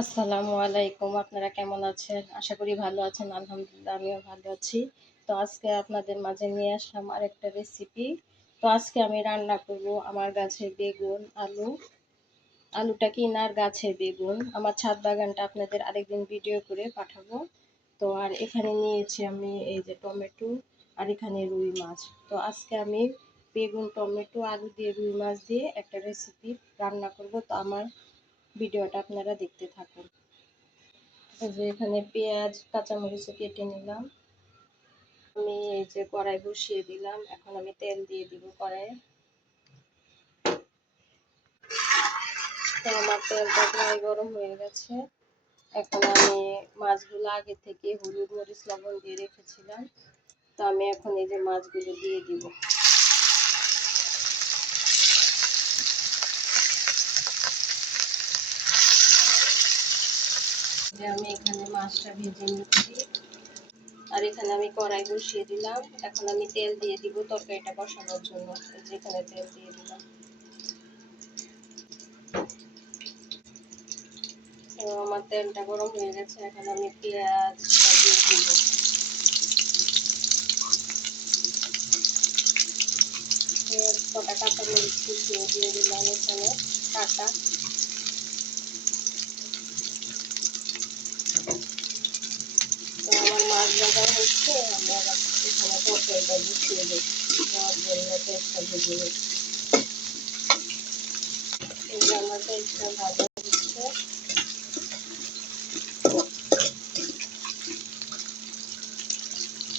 আসসালামু আলাইকুম। আপনারা কেমন আছেন? আশা করি ভালো আছেন। আলহামদুলিল্লাহ আমিও ভালো আছি। তো আজকে আপনাদের মাঝে নিয়ে আসলাম আরেকটা রেসিপি। তো আজকে আমি রান্না করব আমার গাছের বেগুন, আলু। আলুটা কিনার গাছের বেগুন। আমার ছাদ বাগানটা আপনাদের আরেকদিন ভিডিও করে পাঠাবো। তো আর এখানে নিয়েছি আমি এই যে টমেটো আর এখানে রুই মাছ। তো আজকে আমি বেগুন, টমেটো, আলু দিয়ে রুই মাছ দিয়ে একটা রেসিপি রান্না করব। তো আমার ভিডিওটা আপনারা দেখতে থাকুন। এই যে এখানে পেঁয়াজ কাঁচামরিচ কেটে নিলাম। আমি এই যে কড়াই বসিয়ে দিলাম। এখন আমি তেল দিয়ে দিব কড়াইয়ে। তো আমার তেলটা প্রায় গরম হয়ে গেছে। এখন আমি মাছগুলো আগে থেকে হলুদ মরিচ লবণ দিয়ে রেখেছিলাম। তো আমি এখন এই যে মাছগুলো দিয়ে দিব। যে আমি এখানে মাছটা ভেজে নিচ্ছি। আর এখানে আমি কড়াই বসিয়ে দিলাম। এখন আমি তেল দিয়ে দিব তরকারিটা কষানোর জন্য। এই যে এখানে তেল দিয়ে দিলাম। তো আমার তেলটা গরম হয়ে গেছে। এখন আমি পেঁয়াজটা দিয়ে দিব। কটা কাঁচামরিচ কুচিয়ে দিয়ে দিলাম এখানে কাটা। তো আমার মাছ ভাজা হচ্ছে। আমি আবার এখানে তরকারিটা বসিয়ে দিই দেওয়ার জন্য পেঁয়াজটা ভেজে নিই। এই যে আমার পেঁয়াজটা ভাজা হচ্ছে।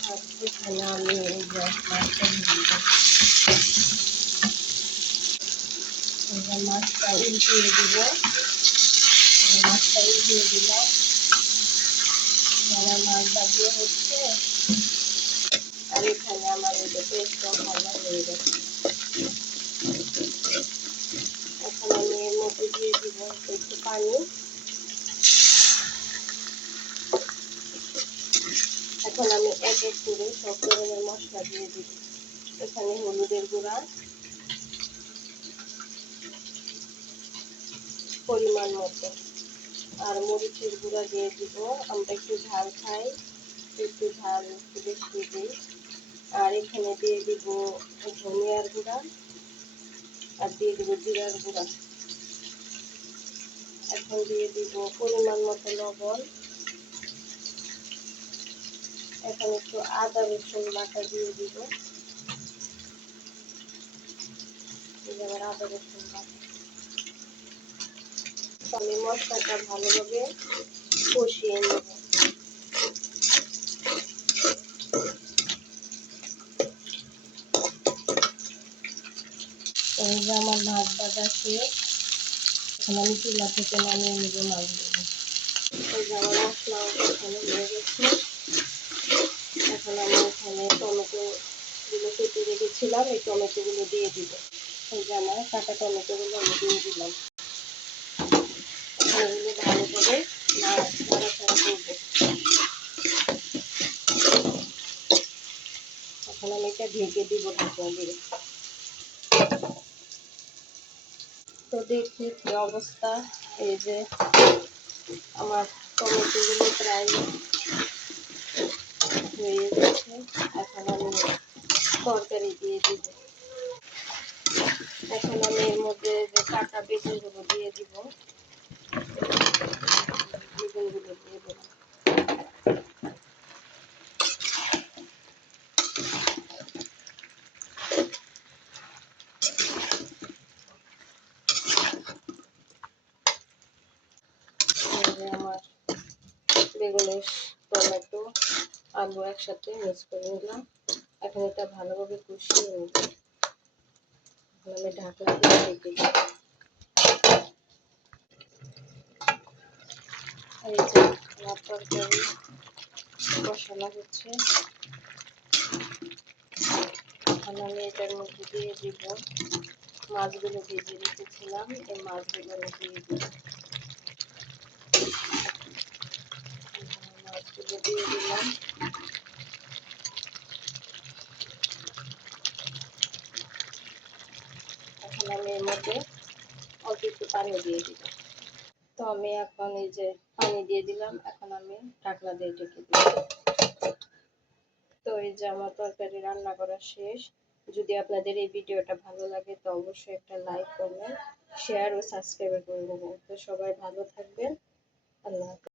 আর এখানে আমি এই যে মাছটা ভেজে দিই। মাছটা উল্টিয়ে দিব। মাছটা উল্টিয়ে দিলাম। আমার মাছ ভাজিয়ে হচ্ছে। আর এখানে আমার এই যে পেঁয়াজটা ভাজা হয়ে গেছে। এখন আমি এর মধ্যে দিয়ে দিব একটু পানি। এখন আমি এক এক করে সব ধরনের মশলা দিয়ে দিব। এখানে হলুদের গুঁড়া পরিমাণ মতো, আর মরিচের গুঁড়া দিয়ে দিব। আমরা একটু ঝাল খাই, একটু ঝাল একটু বেশি দিই। আর এখানে দিয়ে দিব ধনিয়ার গুঁড়া আর দিয়ে দিব জিরার গুঁড়া। এখন দিয়ে দিব পরিমাণ মতো লবণ। এখন একটু আদা রসুন বাটা দিয়ে দিব। এবার আদা রসুন বাটা। আমি মশলাটা ভালোভাবে কষিয়ে নেব। এই যে আমার মাছ ভাজা শেষ। এখন আমি চুলা থেকে নামিয়ে নেব মাছগুলো। এই যে আমার মশলা এখানে হয়ে গেছে। এখন আমি এখানে টমেটোগুলো কেটে রেখেছিলাম, এই টমেটোগুলো দিয়ে দিব। এই যে আমার কাটা টমেটোগুলো আমি দিয়ে দিলাম। এগুলো ভালোভাবে নাড়াচাড়া করব। এখন আমি এটা ঢেকে দিব ঢাকনা দিয়ে। তো দেখি কি অবস্থা। এই যে আমার টমেটোগুলো প্রায় হয়ে গেছে। এখন আমি তরকারি দিয়ে দিব। এখন আমি এর মধ্যে যে কাটা বেগুনগুলো দিয়ে দিব। বেগুনগুলো দিয়ে দিলাম। আমার বেগুনের টমেটো আলু একসাথে মিক্স করে নিলাম। এখন এটা ভালোভাবে কষিয়ে নেব। আমি ঢাকনা দিয়ে ঢেকে দিই। এই যে আমার তরকারি কষানো হচ্ছে। এখন আমি এটার মধ্যে দিয়ে দিব মাছগুলো ভেজে রেখেছিলাম। এই মাছগুলো আমি দিয়ে দিব। মাছগুলো দিয়ে দিলাম। এখন আমি এর মধ্যে অল্প একটু পানি দিয়ে দিব। তো আমি এখন এই যে পানি দিয়ে দিলাম, এখন আমি ঢাকনা দিয়ে ঢেকে দিলাম। তো এই যে আমার তরকারি রান্না করা শেষ। যদি আপনাদের এই ভিডিওটা ভালো লাগে তো অবশ্যই একটা লাইক করবেন, শেয়ার ও সাবস্ক্রাইব করে দেবেন। তো সবাই ভালো থাকবেন। আল্লাহ হাফেজ।